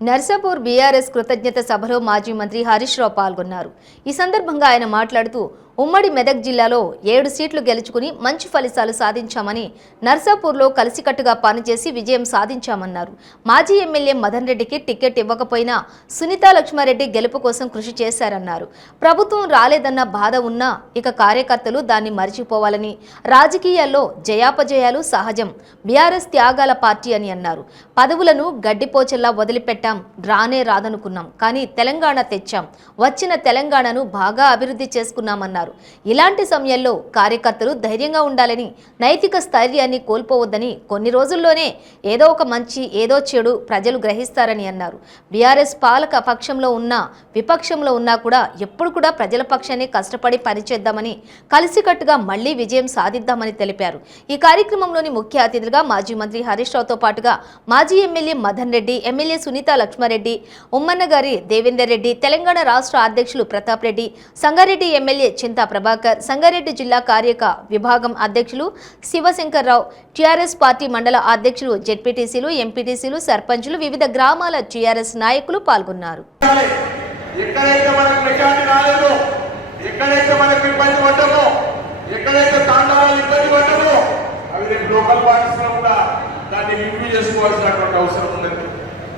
Narsapur BRS కృతజ్ఞత సభలో మాజీ మంత్రి హరీష్ రావు పాల్గొన్నారు. ఈ సందర్భంగా ఆయన మాట్లాడుతూ ఉమ్మడి మెదక్ జిల్లాలో 7 సీట్లు గెలుచుకుని మంచి ఫలితాలు సాధించామని, నర్సాపూర్లో కలిసికట్టుగా పనిచేసి విజయం సాధించామన్నారు. మాజీ ఎమ్మెల్యే మదన్ రెడ్డికి టికెట్ ఇవ్వకపోయినా సునీతా లక్ష్మారెడ్డి గెలుపు కోసం కృషి చేశారన్నారు. ప్రభుత్వం రాలేదన్న బాధ ఉన్నా ఇక కార్యకర్తలు దాన్ని మరిచిపోవాలని, రాజకీయాల్లో జయాపజయాలు సహజం, బీఆర్ఎస్ త్యాగాల పార్టీ అని అన్నారు. పదవులను గడ్డిపోచల్లా వదిలిపెట్టాం, రానే రాదనుకున్నాం, కానీ తెలంగాణ తెచ్చాం, వచ్చిన తెలంగాణను బాగా అభివృద్ధి చేసుకున్నామన్నారు. ఇలాంటి సమయంలో కార్యకర్తలు ధైర్యంగా ఉండాలని, నైతిక స్థైర్యాన్ని కోల్పోవద్దని, కొన్ని రోజుల్లోనే ఏదో ఒక మంచి ఏదో చెడు ప్రజలు గ్రహిస్తారని అన్నారు. బీఆర్ఎస్ పాలక పక్షంలో ఉన్నా విపక్షంలో ఉన్నా కూడా ఎప్పుడు కూడా ప్రజల పక్షాన్ని కష్టపడి పనిచేద్దామని, కలిసికట్టుగా మళ్లీ విజయం సాధిద్దామని తెలిపారు. ఈ కార్యక్రమంలోని ముఖ్య అతిథులుగా మాజీ మంత్రి హరీష్ రావుతో పాటుగా మాజీ ఎమ్మెల్యే మదన్ రెడ్డి, ఎమ్మెల్యే సునీతా లక్ష్మారెడ్డి, ఉమ్మన్నగారి దేవేందర్ రెడ్డి, తెలంగాణ రాష్ట్ర అధ్యక్షులు ప్రతాప్ రెడ్డి, సంగారెడ్డి ఎమ్మెల్యే చింతా ప్రభాకర్, సంగారెడ్డి జిల్లా కార్యక విభాగం అధ్యక్షులు శివశంకర్రావు, టీఆర్ఎస్ పార్టీ మండల అధ్యక్షులు, జెడ్పీటీసీలు, ఎంపీటీసీలు, సర్పంచులు, వివిధ గ్రామాల టీఆర్ఎస్ నాయకులు పాల్గొన్నారు.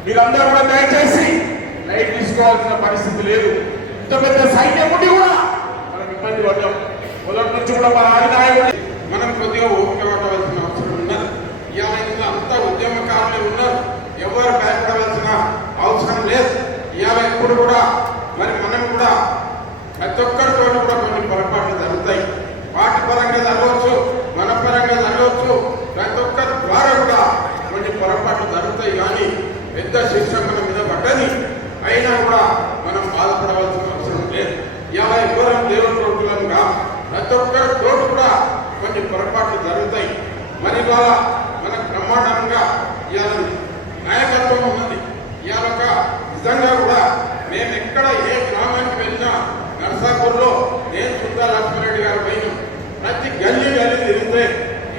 మీరందరూ కూడా దయచేసి లైట్ తీసుకోవాల్సిన పరిస్థితి లేదు. ఇంత పెద్ద సైన్యం ఉండి కూడా మనం ఇబ్బంది పడ్డాం. మొదటి నుంచి కూడా మన ఆదినాయకుడు మనం కొద్దిగా ఓపిక పట్టవలసిన అవసరం ఉన్నది. ఇవాళ అంతా ఉద్యమకారులు ఉన్నారు, ఎవరు భయపడవలసిన అవసరం లేదు. ఇవాళ ఎప్పుడు కూడా మరి మనం కూడా ప్రతి ఒక్కరితో కూడా కొన్ని పొరపాట్లు జరుగుతాయి. వాటి పరంగా జరగవచ్చు, మన పరంగా జరగవచ్చు, ప్రతి ఒక్కరి ద్వారా కూడా కొన్ని పొరపాట్లు జరుగుతాయి. కానీ పెద్ద శిక్ష మన మీద పడ్డది, అయినా కూడా మనం బాధపడవలసిన అవసరం లేదు. ఇలా ఎవరం దేవుని రోడ్డులను కాదు, ప్రతి ఒక్కరి తోటి కూడా కొన్ని పొరపాట్లు జరుగుతాయి. మరి ఇవాళ మనకు బ్రహ్మాండంగా ఇవాళ నాయకత్వం ఉన్నది. ఇవాళ నిజంగా కూడా మేము ఎక్కడ ఏ గ్రామానికి వెళ్ళినా, నర్సాపూర్లో నేను సునీతా లక్ష్మారెడ్డి గారు పైన ప్రతి గల్లీ గల్లీ తిరిగితే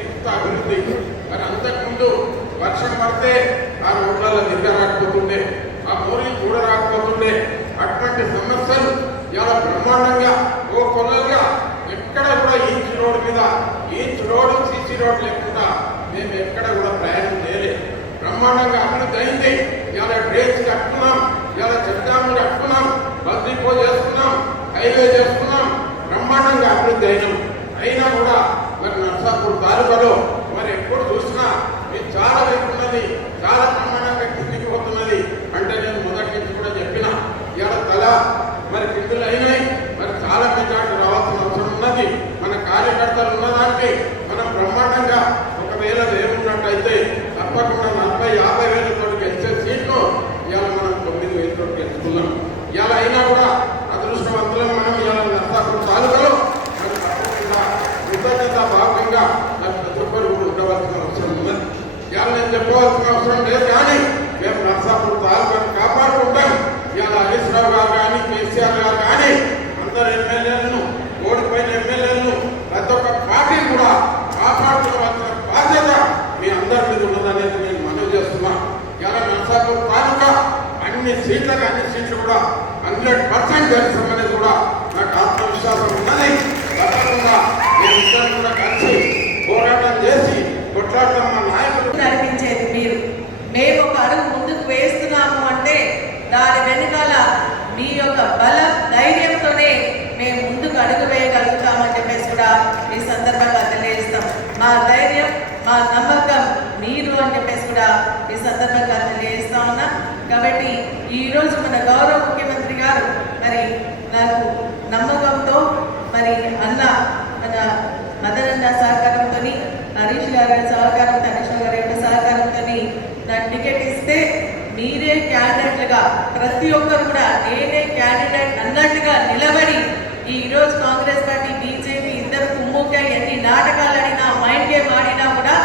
ఇంత అభివృద్ధి. మరి అంతకుముందు వర్షం పడితే ఆ రోడ్లలో తిరగరాకపోతుండే, ఆ ఊరిని చూడరాకపోతుండే. అటువంటి సమస్యలు ఇలా బ్రహ్మాండంగా ఓ కొల్లగా ఎక్కడ కూడా ఈచ్ రోడ్డు మీద ఈచ్ రోడ్డు సీసీ రోడ్ లేకుండా మేము ఎక్కడ కూడా ప్రయాణం చేయలేదు. బ్రహ్మాండంగా అభివృద్ధి అయింది. ఇలా డ్రైన్స్ కట్టుకున్నాం, ఇలా చెట్టాములు కట్టుకున్నాం, బస్ డిపో చేసుకున్నాం, హైవే చేసుకున్నాం, బ్రహ్మాండంగా అభివృద్ధి అయినాం. అయినా కూడా మరి నర్సాపూర్ తాలూకాలో మరి ఎప్పుడు చూసినా ఇది చాలా ఎక్కున్నది, చాలా బ్రహ్మాండంగా కిందికి పోతున్నది అంటే నేను మొదటి నుంచి కూడా చెప్పిన. ఇవాళ తల మరి కిందులు అయినాయి, మరి చాలా మెజార్టీ రావాల్సిన అవసరం ఉన్నది. మన కార్యకర్తలు ఉన్నదానికి మనం బ్రహ్మాండంగా ఒకవేళ వేరున్నట్టయితే తప్పకుండా 40-50 వేలతో గెలిచే సీట్లు ఇవాళ మనం 9,000తో గెలుచుకున్నాం. ఇవాళ అయినా కూడా అదృష్టవంతులను మనం ఇవాళ నర్సాపూర్ తాలూకాలో మరి తప్పకుండా కృతజ్ఞత భాగంగా మరి ప్రతి ఒక్కరు కూడా ఉండవలసిన అవసరం ఉన్నది. ఇవాళ నేను చెప్పవలసిన అవసరం లేదు, కానీ మేము నర్సాపూర్ తాలూకాను కాపాడుకుంటాం. ఇవాళ హరీష్ రావు గారు కానీ, కేసీఆర్ గారు కానీ, అందరు ఎమ్మెల్యేలను, ఓడిపోయిన ఎమ్మెల్యేలను, ప్రతి ఒక్క పార్టీ కూడా కాపాడుకోవాల్సిన బాధ్యత మీ అందరి మీద ఉన్నదనేది నేను మనవి చేస్తున్నా. ఇవాళ నర్సాపూర్ తాలూకా అన్ని సీట్లు కూడా 100% గెలుస్తామనేది కూడా నాకు ఆత్మవిశ్వాసం ఉన్నది. తప్పకుండా మేమిద్దరు కూడా కలిసి పోరాటం చేసి కొట్లాడతాం. మా నాయకులు నడిపించేది మీరు. మేము ఒక అడుగు ముందుకు వేస్తున్నాము అంటే దాని వెనుకాల మీ యొక్క బలం, ధైర్యంతోనే మేము ముందుకు అడుగు వేయగలుగుతామని చెప్పేసి కూడా ఈ సందర్భంగా తెలియజేస్తాం. మా ధైర్యం, మా నమ్మకం మీరు అని చెప్పేసి కూడా ఈ సందర్భంగా తెలియజేస్తా ఉన్నా. కాబట్టి ఈరోజు మన గౌరవ ముఖ్యమంత్రి గారు మరి నాకు నమ్మకంతో మరి అన్న మన మదనన్న సహకారంతో, హరీష్ గారి సహకారంతో, హరీష్ గారి యొక్క సహకారంతో నాకు టికెట్ ఇస్తే మీరే క్యాండిడేట్లుగా ప్రతి ఒక్కరు కూడా నేనే క్యాండిడేట్ అన్నట్టుగా నిలబడి ఈరోజు కాంగ్రెస్ పార్టీ, బీజేపీ ఇద్దరు కుమ్ముగా ఎన్ని నాటకాలు ఆడినా, మైండ్ గేమ్ ఆడినా కూడా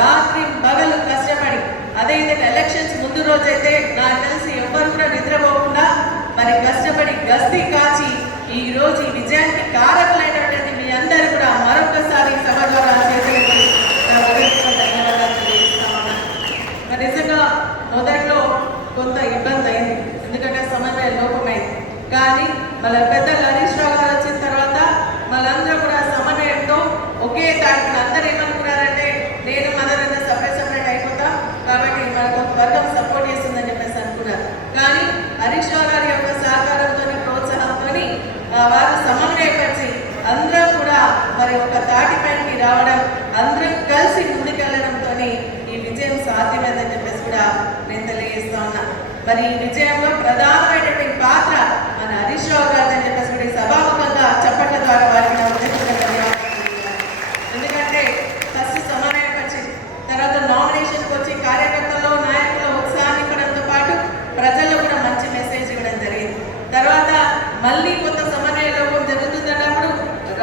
రాత్రి పగలు కష్టపడి, అదేవిధంగా ఎలక్షన్స్ ముందు రోజైతే నాకు తెలిసి ఎవ్వరు కూడా నిద్రపోకుండా మరి కష్టపడి గస్తీ కాచి ఈ రోజు ఈ విజయానికి కారకులైనటువంటి మీ అందరూ కూడా మరొకసారి సభ ద్వారా ధన్యవాదాలు తెలియజేస్తామన్నా. నిజంగా మొదట్లో కొంత ఇబ్బంది కానీ మన పెద్దలు హరీష్ రావు గారు వచ్చిన తర్వాత మనందరూ కూడా సమన్వయంతో ఒకే దానికి అందరూ ఏమనుకున్నారంటే నేను మదర్ సపరేట్ అయిపోతా కాబట్టి మనకు ఒక వర్గం సపోర్ట్ చేస్తుందని చెప్పేసి అనుకున్నారు. కానీ హరీష్ రావు గారి యొక్క సహకారంతో ప్రోత్సాహంతో వారు సమన్వయపరిచి అందరం కూడా మరి ఒక తాటిపైకి రావడం, అందరం కలిసి ముందుకెళ్లడంతో ఈ విజయం సాధ్యమైందని చెప్పేసి కూడా నేను తెలియజేస్తా ఉన్నా. మరి ఈ విజయంలో ప్రధానమైనటువంటి పాత్ర మన హరీష్ రావు గారు అని చెప్పేసి కూడా సభాముఖంగా చప్పట్ల ద్వారా వారికి నా ఉద్దేశంగా ఎందుకంటే ఫస్ట్ సమన్వయపరిచి తర్వాత నామినేషన్కి వచ్చి కార్యకర్తల్లో నాయకుల ఉత్సాహాన్ని ఇవ్వడంతో పాటు ప్రజల్లో కూడా మంచి మెసేజ్ ఇవ్వడం జరిగింది. తర్వాత మళ్ళీ కొంత సమన్వయ లోపం జరుగుతుందన్నప్పుడు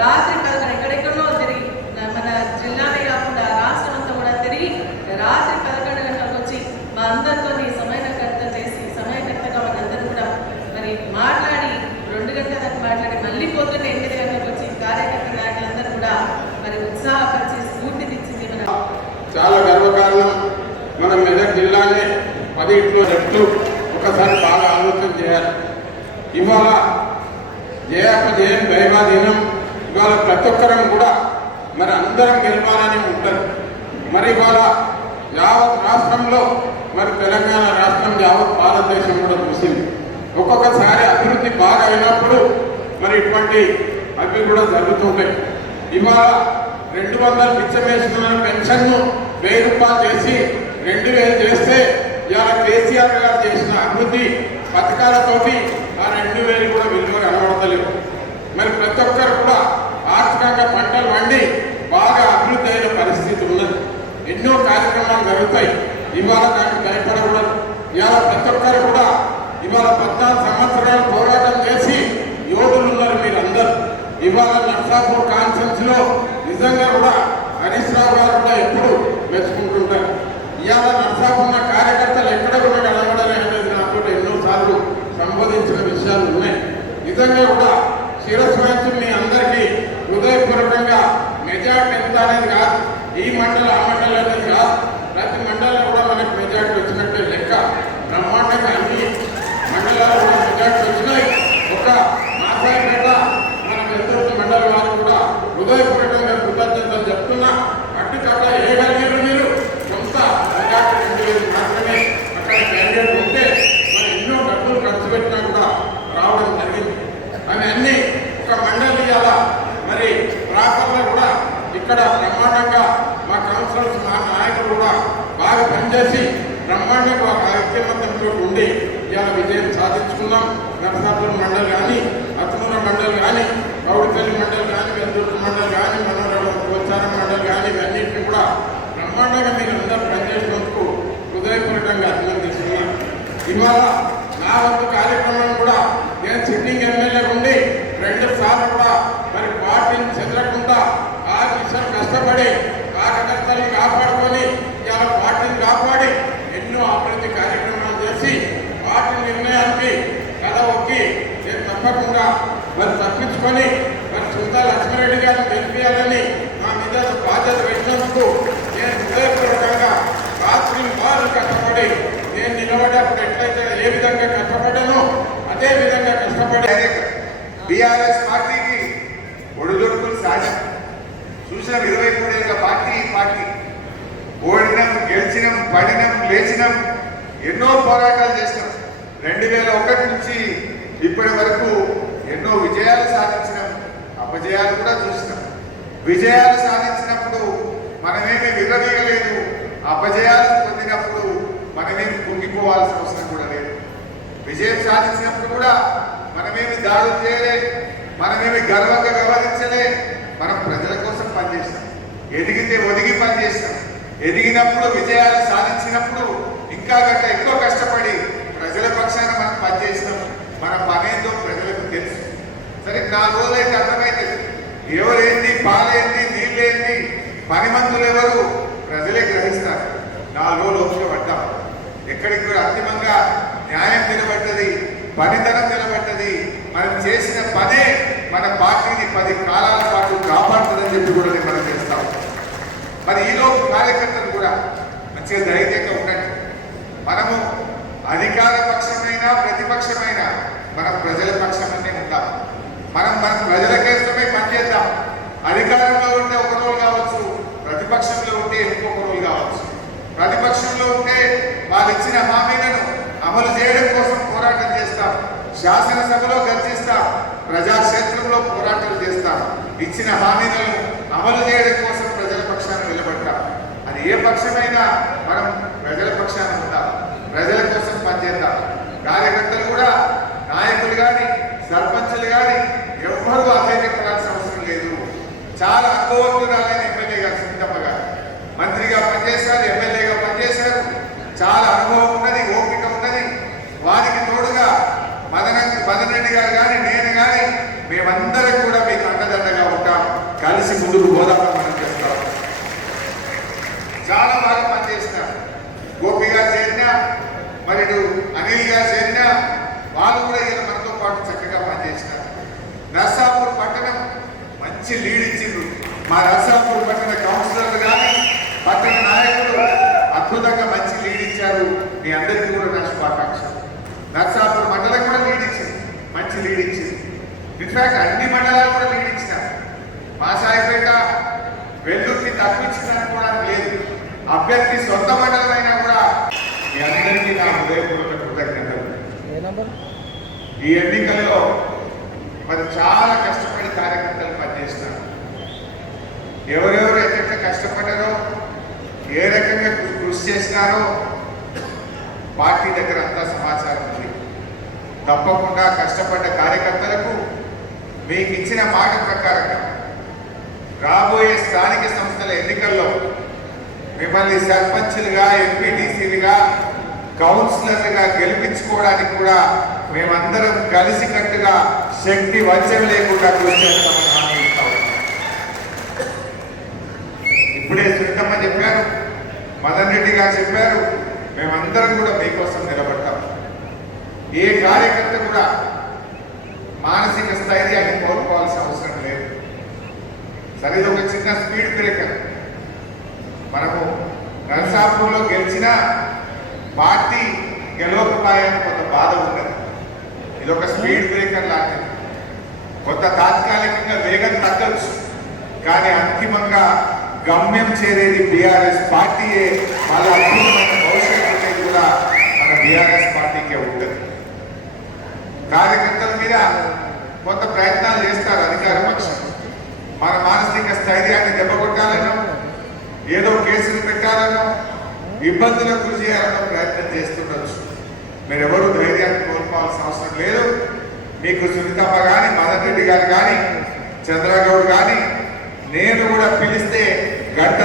రాత్రి 11 ఎక్కడెక్కడో తిరిగి మన జిల్లానే కాకుండా రాష్ట్రం అంతా కూడా తిరిగి రాత్రి 11 గంటలకు వచ్చి మా అందరితో సమయకర్తగా మనందరూ కూడా మరి మాట్లాడి 2 గంటల దాకా మాట్లాడి మళ్ళీ పొద్దున్న 8 గంటలకు వచ్చి కార్యకర్త నాయకులందరూ కూడా మరి ఉత్సాహపరిచి స్ఫూర్తినిచ్చింది. చాలా గర్వకారణం. మన మెదక్ జిల్లానే 10 ఇంట్లో చెప్తూ ఒకసారి బాగా ఆలోచన చేయాలి. ఇవాళ జయాపజయం దైవాధీనం. ఇవాళ ప్రతి ఒక్కరం కూడా మరి అందరం గెలవాలని ఉంటారు. మరి ఇవాళ యావత్ రాష్ట్రంలో మరి తెలంగాణ రాష్ట్రం యావత్ భారతదేశం కూడా చూసింది. ఒక్కొక్కసారి అభివృద్ధి బాగా అయినప్పుడు మరి ఇటువంటి అవి కూడా జరుగుతుంటాయి. ఇవాళ 200 పిచ్చమేసిన పెన్షన్ను 1000 రూపాయలు చేసి 2000 చేస్తే ఇవాళ కేసీఆర్ గారు చేసిన అభివృద్ధి పథకాలతోటి ఆ 2000 కూడా విలువ కనబడతలేవు. మరి ప్రతి ఒక్కరు కూడా ఆర్థికంగా పంటలు వండి బాగా అభివృద్ధి అయిన పరిస్థితి ఉన్నది. ఎన్నో కార్యక్రమాలు జరుగుతాయి. ఇవాళ దానికి భయపడకూడదు. ఇవాళ ప్రతి ఒక్కరు కూడా ఇవాళ 14 సంవత్సరాలు పోరాటం చేసి యోధులు ఉన్నారు మీరందరూ. ఇవాళ నర్సాపూర్ కాన్ఫరెన్స్ లో నిజంగా కూడా హరీష్ రావు గారు కూడా ఎప్పుడు మెచ్చుకుంటుంటారు. ఇవాళ నర్సాపూర్ కార్యకర్తలు ఎక్కడ కూడా కనబడాలి అనేది నాతో ఎన్నోసార్లు సంబోధించిన విషయాలు ఉన్నాయి. నిజంగా కూడా శిరస్సు మీ అందరికీ హృదయపూర్వకంగా మెజార్టీ ఎంత అనేది కాదు, ఈ మండలం ఆ మండలం అనేది కాదు, ప్రతి మండలం కూడా మనకు మెజార్టీ వచ్చినట్టే లెక్క. బ్రహ్మాండంగా అన్ని మండలాలు కూడా మెజార్టీ వచ్చినాయి. ఒక మాసాయిపేట మన పెద్దూరు మండల వారు కూడా హృదయపూర్వకంగా కృతజ్ఞతలు చెప్తున్నా. అడ్డుకట్ట వేయగలిగారు మీరు. కొంత మెజార్టీ 2000 మాత్రమే అక్కడ క్యాండిడేట్ ఉంటే మరి ఎన్నో డబ్బులు ఖర్చు పెట్టినా కూడా రావడం జరిగింది. అవి అన్నీ ఒక మండలి అలా మరి ప్రాపర్లో కూడా ఇక్కడ బ్రహ్మాండంగా మా కౌన్సిలర్స్ మా నాయకులు కూడా బాగా పనిచేసి బ్రహ్మాండంగా ఐక్యమత్యంతో ఉండి ఇవాళ విజయం సాధించుకున్నాం. నరసాపురం మండలి కానీ, అత్మూర మండలి కానీ, గౌడిపల్లి మండలి కానీ, వెందుర్తి మండలి కానీ, మనోరమ గోచారం మండలి కానీ, ఇవన్నింటినీ కూడా బ్రహ్మాండంగా మీరు అందరూ పనిచేసినందుకు హృదయపూర్వకంగా అభినందిస్తున్నాను. ఇవాళ నా వంతు కార్యక్రమం కూడా నేను సిట్టింగ్ ఎమ్మెల్యే ఉండి 2 సార్లు కూడా మరి పార్టీని చెందకుండా 6 నిమిషాలు కష్టపడి కార్యకర్తలను కాపాడుకొని ఇవాళ పార్టీని కాపాడి ఎన్నో అభివృద్ధి కార్యక్రమాలు చేసి పార్టీ నిర్ణయానికి కథ ఒక్కి నేను తప్పకుండా మరి తప్పించుకొని మరి చుంతా లక్ష్మారెడ్డి గారిని గెలిపించాలని నా మీద బాధ్యత పెట్టినందుకు నేను హృదయపూర్వకంగా రాత్రి వారు కష్టపడి నేను నిలబడేప్పుడు ఎట్లయితే ఏ విధంగా కష్టపడ్డానో అదే విధంగా కష్టపడి బీఆర్ఎస్ పార్టీకి ఒడిదొడుకులు సహజం. చూసినాం 23 ఏళ్ళ పార్టీ ఓడినాం, గెలిచినాం, పడినాం, లేచినాం, ఎన్నో పోరాటాలు చేసినాం. 2001 నుంచి ఇప్పటి వరకు ఎన్నో విజయాలు సాధించినాం, అపజయాలు కూడా చూసినాం. విజయాలు సాధించినప్పుడు మనమేమి విర్రవీగలేదు, అపజయాలు పొందినప్పుడు మనమేమి కుంగిపోవాల్సిన అవసరం కూడా లేదు. విజయం సాధించినప్పుడు కూడా మనమేమి దాడులు చేయలే, మనమేమి గర్వంగా వ్యవహరించలే. మనం ప్రజల కోసం పనిచేస్తాం, ఎదిగితే ఒదిగి పనిచేస్తాం. ఎదిగినప్పుడు విజయాలు సాధించినప్పుడు ఇంకా గట్ట ఎక్కువ కష్టపడి ప్రజల పక్షాన మనం పనిచేసినాం. మన పనేందో ప్రజలకు తెలుసు. సరే 4 రోజులైతే అర్థమైంది ఎవరేంటి, పాలేంటి, నీళ్ళేంటి, పనిమంతులు ఎవరు ప్రజలే గ్రహిస్తారు. 4 రోజులు ఓపిక పడ్డాం. ఎక్కడికి కూడా అంతిమంగా న్యాయం నిలబడ్డది, పనితనం నిలబడ్డది. మనం చేసిన పనే మన పార్టీని 10 కాలాల పాటు కాపాడుతుందని చెప్పి కూడా మనం చేస్తాం. మరి ఈలోపు కార్యకర్తలు కూడా మంచిగా ధైర్యంగా ఉండండి. మనము అధికార పక్షమైనా ప్రతిపక్షమైనా మనం ప్రజల పక్షాన్నే ఉంటాం. మనం మన ప్రజల కోసమే పనిచేద్దాం. అధికారంలో ఉంటే ఒక రోజు కావచ్చు, ప్రతిపక్షంలో ఉంటే ఇంకొక రోజు కావచ్చు. ప్రతిపక్షంలో ఉంటే వాళ్ళు ఇచ్చిన హామీలను అమలు చేయడం కోసం పోరాటం చేస్తాం. శాసనసభలో గర్జిస్తాం, ప్రజాక్షేత్రంలో పోరాటాలు చేస్తాం. ఇచ్చిన హామీలను అమలు చేయడం కోసం ప్రజల పక్షాన నిలబడతాం. అది ఏ పక్షమైనా మనం ప్రజల పక్షాన ఉంటాం, ప్రజల కోసం పనిచేద్దాం. కార్యకర్తలు కూడా నాయకులు కానీ సర్పంచులు కానీ ఎవ్వరూ అధైర్యపడాల్సిన అవసరం లేదు. చాలా అనుభవజ్ఞురాలైన ఎమ్మెల్యే గారు సునీతమ్మ గారు మంత్రిగా పనిచేశారు, ఎమ్మెల్యేగా పనిచేశారు. చాలా అనుభవం ఉన్నది, ఓపిక ఉన్నది. వారికి తోడుగా మదన్ రెడ్డి గారు కానీ నేను కానీ మేమందరం కూడా మీకు అండదండగా ఉంటాం. కలిసి ముందుకు పోదామని మనం చేస్తాం. చాలా బాగా పనిచేస్తారు. గోపి గారు చేరినా, మరి అనిల్ గారు చేరినా వాళ్ళు కూడా ఇలా మనతో పాటు చక్కగా పనిచేసినారు. నర్సాపూర్ పట్టణం మంచి లీడ్ ఇచ్చిండ్రు. మా నర్సాపూర్ పట్టణ కౌన్సిలర్లు కానీ పట్టణ నాయకులు అద్భుతంగా మంచి లీడ్ ఇచ్చారు. మీ అందరికీ కూడా నా శుభాకాంక్షలు. నర్సాపూర్ మండలం కూడా లీడ్ ఇచ్చింది, మంచి లీడ్ ఇచ్చింది. ఇన్ఫాక్ట్ అన్ని మండలాలు కూడా లీడ్ ఇచ్చినారు. మా సాయిపేట వెల్లుర్తి తప్పించడానికి కూడా లేదు. అభ్యర్థి సొంత మండలం అయినా కూడా మీ అందరికీ నా హృదయపూర్వక కృతజ్ఞతలు. ఈ ఎన్నికల్లో మరి చాలా కష్టపడి కార్యకర్తలు పనిచేస్తున్నారు. ఎవరెవరు ఎంత కష్టపడ్డారో, ఏ రకంగా కృషి చేసినారో పార్టీ దగ్గర అంతా సమాచారం ఉంది. తప్పకుండా కష్టపడ్డ కార్యకర్తలకు మీకు ఇచ్చిన మాట ప్రకారంగా రాబోయే స్థానిక సంస్థల ఎన్నికల్లో మిమ్మల్ని సర్పంచులుగా, ఎంపీటీసీలుగా, కౌన్సిలర్లుగా గెలిపించుకోవడానికి కూడా మేమందరం కలిసికట్టుగా శక్తి వంచన లేకుండా కృషి చేస్తామని హామీ ఇస్తాం. ఇప్పుడే సునీతమ్మ చెప్పారు, మదన్ రెడ్డి గారు చెప్పారు, మేమందరం కూడా మీకోసం నిలబడతాం. ఏ కార్యకర్త కూడా మానసిక స్థైర్యాన్ని కోల్పోవాల్సిన అవసరం లేదు. సరే, ఒక చిన్న స్పీడ్ బ్రేకర్. మనము నరసాపూర్లో గెలిచిన పార్టీ గెలవకపోయాలని కొంత బాధ ఉన్నది. ఇది ఒక స్పీడ్ బ్రేకర్ లాంటిది. కొంత తాత్కాలికంగా వేగం తగ్గచ్చు, కానీ అంతిమంగా గమ్యం చేరేది బీఆర్ఎస్ పార్టీయే. వాళ్ళ అద్భుతమైన భవిష్యత్తు అనేది కూడా మన బీఆర్ఎస్ పార్టీకే ఉంటుంది. కార్యకర్తల మీద కొంత ప్రయత్నాలు చేస్తారు అధికార పక్షం. మన మానసిక స్థైర్యాన్ని దెబ్బకొట్టాలనో, ఏదో కేసులు పెట్టాలనో, ఇబ్బందులకు గురి చేయాలనో ప్రయత్నం చేస్తుండొచ్చు. మీరెవరూ ధైర్యాన్ని కోల్పోవాల్సిన అవసరం లేదు. మీకు సునీతమ్మ కానీ, మదన్ రెడ్డి గారు కానీ, చంద్రగౌడ్ కానీ, నేను కూడా పిలిస్తే గంట